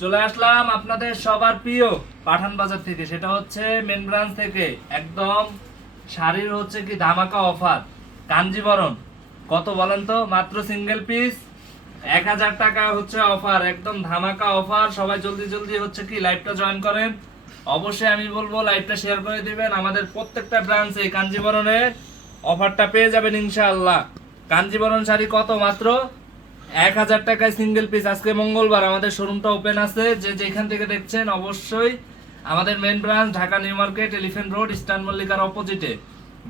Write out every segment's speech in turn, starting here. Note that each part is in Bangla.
চলে আসলাম আপনাদের সবার প্রিয় পাঠান বাজার থেকে। সেটা হচ্ছে মেন ব্রাঞ্চ থেকে। একদম শাড়ির হচ্ছে কি ধামাকা অফার কাঞ্জিবরণ কত বলেন তো? মাত্র সিঙ্গেল পিস এক হাজার টাকা হচ্ছে অফার একদম ধামাকা অফার সবাই জলদি জলদি হচ্ছে কি লাইভটা জয়েন করেন। অবশ্যই আমি বলব লাইভটা শেয়ার করে দিবেন। আমাদের প্রত্যেকটা ব্রাঞ্চে কাঞ্জিবরণের অফারটা পেয়ে যাবেন ইনশাআল্লাহ। কাঞ্জিবরণ শাড়ি কত মাত্র? এক হাজার টাকায় সিঙ্গেল পিস আজকে মঙ্গলবার আমাদের শোরুমটা ওপেন আছে। যে যেখান থেকে দেখছেন অবশ্যই আমাদের main branch Dhaka new market elephant road eastern মল্লিকার অপোজিটে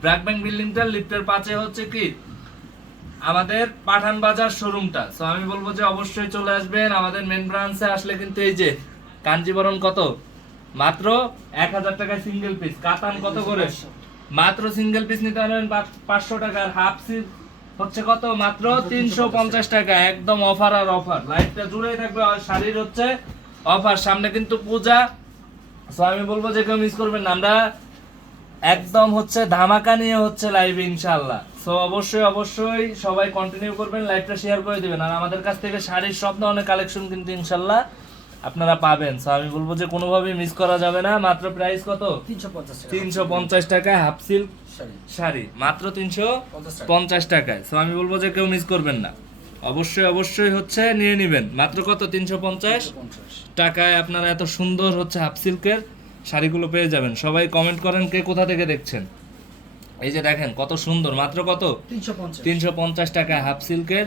ব্র্যাক ব্যাংক বিল্ডিংটা লিফটের পাশে হচ্ছে কি? আমাদের পাঠান বাজার শোরুমটা সো আমি বলব যে অবশ্যই চলে আসবেন। আমাদের মেন ব্রাঞ্চে আসলে কিন্তু এই যে কাঞ্জিবরণ কত? মাত্র এক হাজার টাকায় সিঙ্গেল পিস কাতান কত করে? মাত্র সিঙ্গেল পিস নিতে পারবেন পাঁচশো টাকার। হাফ সিল হচ্ছে কত? মাত্র তিনশো পঞ্চাশ টাকা একদম অফার আর অফার লাইফটা জুড়েই থাকবে আর শাড়ির হচ্ছে অফার সামনে কিন্তু পূজা। সো আমি বলব যে কেউ মিস করবেন না। আমরা একদম হচ্ছে ধামাকা নিয়ে হচ্ছে লাইভ ইনশাল্লাহ সো অবশ্যই অবশ্যই সবাই কন্টিনিউ করবেন লাইভটা শেয়ার করে দিবেন। আর আমাদের কাছ থেকে শাড়ির সব ধরনের কালেকশন কিন্তু ইনশাআল্লাহ। আপনারা পাবেন। সো আমি বলব যে কোনোভাবেই মিস করা যাবে না। মাত্র প্রাইস কত? তিনশো পঞ্চাশ টাকা। Half silk sari. শাড়ি। মাত্র তিনশো পঞ্চাশ টাকায়। সো আমি বলব যে কেউ মিস করবেন না। অবশ্যই অবশ্যই হচ্ছে নিয়ে নেবেন। মাত্র কত? তিনশো পঞ্চাশ? টাকায় আপনারা এত সুন্দর হচ্ছে হাফ সিল্কের শাড়িগুলো পেয়ে যাবেন। সবাই কমেন্ট করেন কে কোথা থেকে দেখছেন। এই যে দেখেন কত সুন্দর মাত্র কত? তিনশো পঞ্চাশ। টাকায় হাফ সিল্কের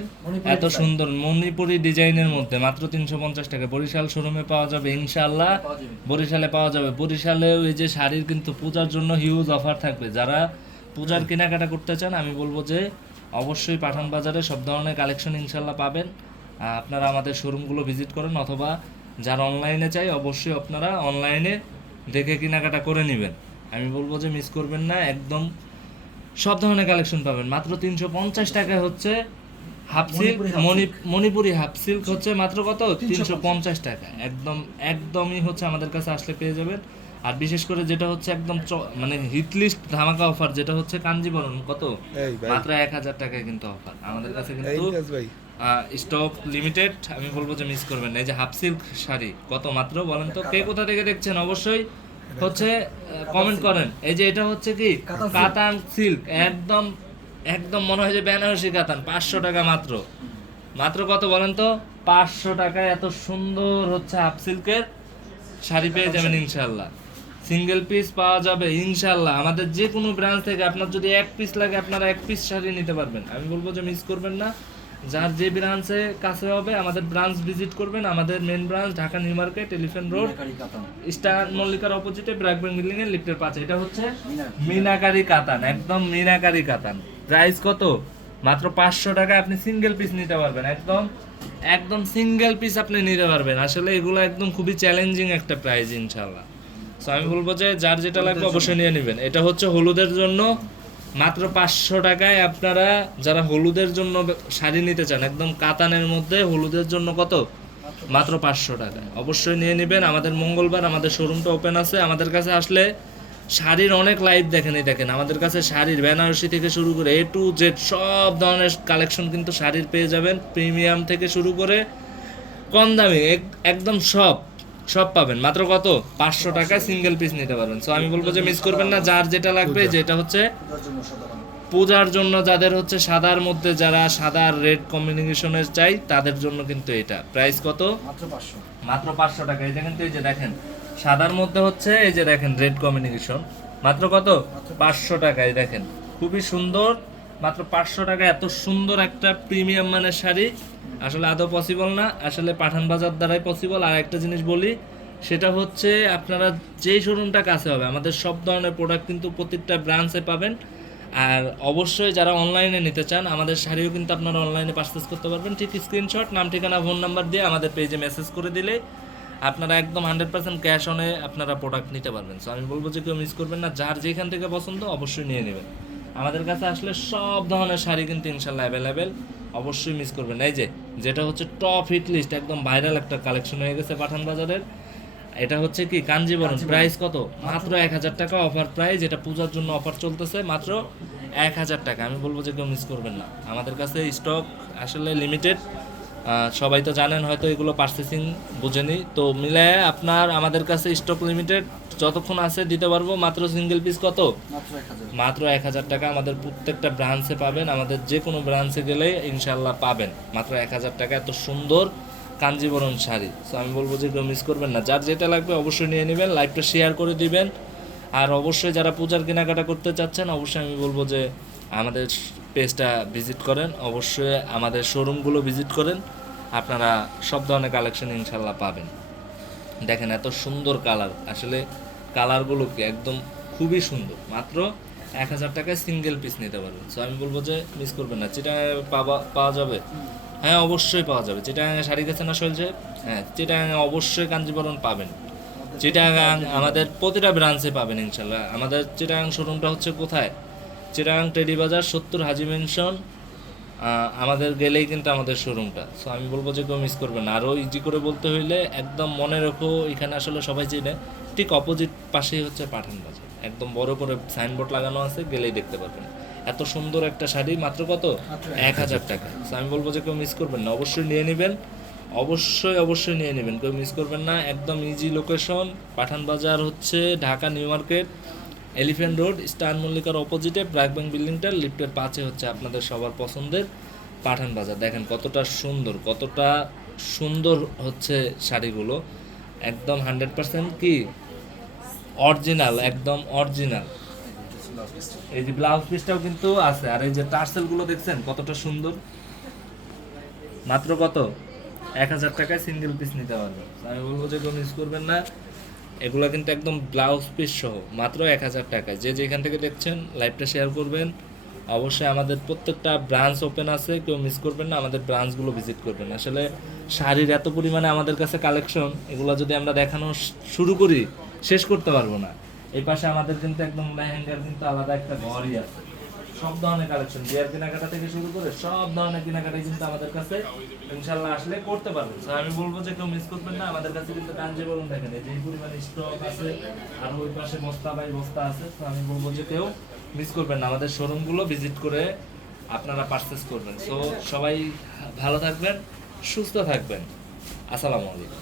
এত সুন্দর মণিপুরি ডিজাইনের মধ্যে মাত্র তিনশো পঞ্চাশ টাকা। বরিশাল শোরুমে পাওয়া যাবে ইনশাল্লাহ বরিশালে পাওয়া যাবে। বরিশালেও এই যে শাড়ির কিন্তু পূজার জন্য হিউজ অফার থাকবে। যারা পূজার কেনাকাটা করতে চান আমি বলব যে অবশ্যই পাঠান বাজারে সব ধরনের কালেকশন ইনশাল্লাহ পাবেন। আপনারা আমাদের শোরুমগুলো ভিজিট করেন অথবা যারা অনলাইনে চাই অবশ্যই আপনারা অনলাইনে দেখে কেনাকাটা করে নেবেন। আমি বলব যে মিস করবেন না একদম সব ধরনের কালেকশন পাবেন। মাত্র তিনশো পঞ্চাশ টাকায় হচ্ছে half silk Manipuri half silk হচ্ছে মাত্র কত? তিনশো পঞ্চাশ। টাকা। একদম একদমই হচ্ছে আমাদের কাছে আসলে পেয়ে যাবেন। আর বিশেষ করে যেটা হচ্ছে একদম মানে হিট লিস্ট ধামাকা অফার যেটা হচ্ছে কাঞ্জিবরণ কত? মাত্র এক হাজার টাকায় কিন্তু অফার আমাদের কাছে কিন্তু স্টক লিমিটেড আমি বলব যে মিস করবেন। না এই যে হাফ সিল্ক শাড়ি কত মাত্র বলেন তো? কে কোথা থেকে দেখছেন? অবশ্যই হচ্ছে কমেন্ট করেন। এই যে এটা হচ্ছে কি? কাতান সিল্ক একদম একদম মনে হয় যে বেনারসি কাতান পাঁচশো টাকা মাত্র। মাত্র কত বলেন তো? পাঁচশো টাকায় এত সুন্দর হচ্ছে হাফ সিল্কের শাড়ি পেয়ে যাবেন ইনশাল্লাহ সিঙ্গেল পিস পাওয়া যাবে ইনশাল্লাহ আমাদের যে কোনো ব্রাঞ্চ থেকে আপনার যদি এক পিস লাগে আপনারা এক পিস শাড়ি নিতে পারবেন। আমি বলব যে মিস করবেন না। যার যে ব্রাঞ্চে কাছে হবে আমাদের ব্রাঞ্চ ভিজিট করবেন আমাদের main branch Dhaka new market elephant road star মল্লিকার অপোজিটে ব্র্যাক ব্যাংক বিল্ডিং এর লিফটের পাশে। এটা হচ্ছে মিনাকারি। কাতান একদম মিনাকারি কাতান। প্রাইস কত? মাত্র পাঁচশো টাকা আপনি সিঙ্গেল পিস নিতে পারবেন একদম একদম সিঙ্গেল পিস আপনি নিতে পারবেন। আসলে এগুলো একদম খুবই চ্যালেঞ্জিং একটা প্রাইস ইনশাল্লাহ সো আমি বলব যে যার যেটা লাগবে অবশ্যই নিয়ে নেবেন। এটা হচ্ছে হলুদের জন্য মাত্র পাঁচশো টাকায় আপনারা যারা হলুদের জন্য শাড়ি নিতে চান, একদম কাতানের মধ্যে হলুদের জন্য কত? মাত্র পাঁচশো টাকায় অবশ্যই নিয়ে নেবেন। আমাদের মঙ্গলবার আমাদের শোরুমটা ওপেন আছে। আমাদের কাছে আসলে শাড়ির অনেক লাইভ দেখেন, এই দেখেন। আমাদের কাছে শাড়ির বেনারসি থেকে শুরু করে এ টু জেড সব ধরনের কালেকশন কিন্তু শাড়ির পেয়ে যাবেন। প্রিমিয়াম থেকে শুরু করে কম দামি, এক- একদম সব। সব পাবেন। মাত্র কত? পাঁচশো টাকায় সিঙ্গেল পিস নিতে পারবেন। সো আমি বলব যে মিস করবেন না। যার যেটা লাগবে যেটা হচ্ছে পূজার জন্য যাদের হচ্ছে সাদার মধ্যে যারা সাদা রেড কম্বিনেশনের চাই তাদের জন্য কিন্তু এটা। প্রাইস কত? মাত্র পাঁচশো। মাত্র পাঁচশো টাকা। এটা কিন্তু এই যে দেখেন সাদার মধ্যে হচ্ছে এই যে দেখেন রেড কম্বিনেশন মাত্র কত? পাঁচশো টাকায় দেখেন। খুবই সুন্দর মাত্র পাঁচশো টাকা, এত সুন্দর একটা প্রিমিয়াম মানের শাড়ি। আসলে আদৌ পসিবল না। আসলে পাঠান বাজার দ্বারাই পসিবল আর একটা জিনিস বলি, সেটা হচ্ছে আপনারা যেই শোরুমটা কাছে হবে, আমাদের সব ধরনের প্রোডাক্ট কিন্তু প্রত্যেকটা ব্রাঞ্চে পাবেন। আর অবশ্যই যারা অনলাইনে নিতে চান, আমাদের শাড়িও কিন্তু আপনারা অনলাইনে পারচেস করতে পারবেন। ঠিক স্ক্রিনশট নাম, ঠিকানা ফোন নাম্বার দিয়ে আমাদের পেজে মেসেজ করে দিলে আপনারা একদম হান্ড্রেড পার্সেন্ট ক্যাশ অনে আপনারা প্রোডাক্ট নিতে পারবেন। সো আমি বলব যে কেউ মিস করবেন না। যার যেখান থেকে পছন্দ, অবশ্যই নিয়ে নেবেন। আমাদের কাছে আসলে সব ধরনের শাড়ি কিন্তু ইনশাল্লাহ অ্যাভেলেবেল অবশ্যই মিস করবেন। এই যে যেটা হচ্ছে টপ হিট লিস্ট একদম ভাইরাল একটা কালেকশন হয়ে গেছে পাঠান বাজারের। এটা হচ্ছে কি কাঞ্জিবরণ প্রাইস কত? মাত্র এক হাজার টাকা অফার প্রাইস এটা পূজার জন্য অফার চলতেছে মাত্র এক হাজার টাকা। আমি বলব যে কেউ মিস করবেন না। আমাদের কাছে স্টক আসলে লিমিটেড সবাই তো জানেন হয়তো এগুলো পার্সেসিং বুঝেনি। তো মিলে আপনার আমাদের কাছে স্টক লিমিটেড যতক্ষণ আছে দিতে পারব মাত্র সিঙ্গেল পিস কত? মাত্র এক হাজার। টাকা আমাদের প্রত্যেকটা ব্রাঞ্চে পাবেন আমাদের যে কোনো ব্রাঞ্চে গেলে ইনশাল্লাহ পাবেন। মাত্র এক হাজার টাকা এত সুন্দর কাঞ্জিবরণ শাড়ি। তো আমি বলব যে মিস করবেন না। যার যেটা লাগবে অবশ্যই নিয়ে নেবেন লাইভটা শেয়ার করে দিবেন। আর অবশ্যই যারা পূজার কেনাকাটা করতে চাচ্ছেন অবশ্যই আমি বলব যে আমাদের পেজটা ভিজিট করেন। অবশ্যই আমাদের শোরুমগুলো ভিজিট করেন। আপনারা সব ধরনের কালেকশন ইনশাল্লাহ পাবেন। দেখেন এত সুন্দর কালার। আসলে কালারগুলো কি একদম খুবই সুন্দর। মাত্র এক হাজার টাকায় সিঙ্গেল পিস নিতে পারবেন। সো আমি বলব যে মিস করবেন না। চিটাগাঙে পাওয়া পাওয়া যাবে? হ্যাঁ অবশ্যই পাওয়া যাবে। চিটাগাঙে শাড়ি গেছে না শৈলছে হ্যাঁ চিটাগাঙে অবশ্যই কাঞ্জিবরণ পাবেন। চিটাগাং আমাদের প্রতিটা ব্রাঞ্চে পাবেন ইনশাল্লাহ আমাদের চিটাগাং শোরুমটা হচ্ছে কোথায়? চিটাগাং টেডি বাজার সত্তর হাজি মেনশন আমাদের গেলেই কিন্তু আমাদের শোরুমটা সো আমি বলব যে কেউ মিস করবেন না। আরও ইজি করে বলতে হইলে একদম মনে রেখো এখানে আসলে সবাই চেনে ঠিক অপোজিট পাশেই হচ্ছে পাঠান বাজার। একদম বড় করে সাইনবোর্ড লাগানো আছে গেলেই দেখতে পারবেন। এত সুন্দর একটা শাড়ি মাত্র কত? এক হাজার টাকা। So আমি বলব যে কেউ মিস করবেন না। অবশ্যই নিয়ে নেবেন। অবশ্যই অবশ্যই নিয়ে নেবেন। কেউ মিস করবেন না। একদম ইজি লোকেশন পাঠান বাজার হচ্ছে Dhaka new market. Elephant road star মল্লিকার অপোজিটে ব্র্যাক ব্যাংক বিল্ডিংটা, লিফটের পাশে হচ্ছে আপনাদের সবার পছন্দের পাঠান বাজার। দেখেন কতটা সুন্দর কতটা সুন্দর হচ্ছে শাড়িগুলো। একদম হান্ড্রেড পার্সেন্ট কি? অরিজিনাল, একদম অরিজিনাল। এই যে ব্লাউজ পিসটাও কিন্তু আছে। আর এই যে টার্সেলগুলো দেখছেন, কতটা সুন্দর। মাত্র কত? এক হাজার টাকায় সিঙ্গেল পিস নিতে পারবেন। আমি বলব যে কেউ মিস করবেন না। এগুলো কিন্তু একদম ব্লাউজ পিস সহ, মাত্র এক হাজার টাকায় যে যেখান থেকে দেখছেন লাইভটা শেয়ার করবেন। অবশ্যই আমাদের প্রত্যেকটা ব্রাঞ্চ ওপেন আছে, কেউ মিস করবেন না, আমাদের ব্রাঞ্চগুলো ভিজিট করবেন। আসলে শাড়ির এত পরিমাণে আমাদের কাছে কালেকশন এগুলো যদি আমরা দেখানো শুরু করি, শেষ করতে পারব না। এই পাশে আমাদের কিন্তু একদম লেহেঙ্গার কিন্তু আলাদা একটা ঘরই আছে। সব ধরনের কালেকশন বিয়ার কেনাকাটা থেকে শুরু করে সব ধরনের কেনাকাটাই কিন্তু আমাদের কাছে ইনশাল্লাহ আসলে করতে পারবেন তো আমি বলব যে কেউ মিস করবেন না, আমাদের কাছে কিন্তু কাঞ্জি বলুন দেখেন যে পরিমাণে স্টক আছে, আর ওই পাশে বস্তা বাই বস্তা আছে, তো আমি বলব যে কেউ মিস করবেন না। আমাদের শোরুমগুলো ভিজিট করে আপনারা পারচেস করবেন। সো সবাই ভালো থাকবেন, সুস্থ থাকবেন। আসসালামু আলাইকুম।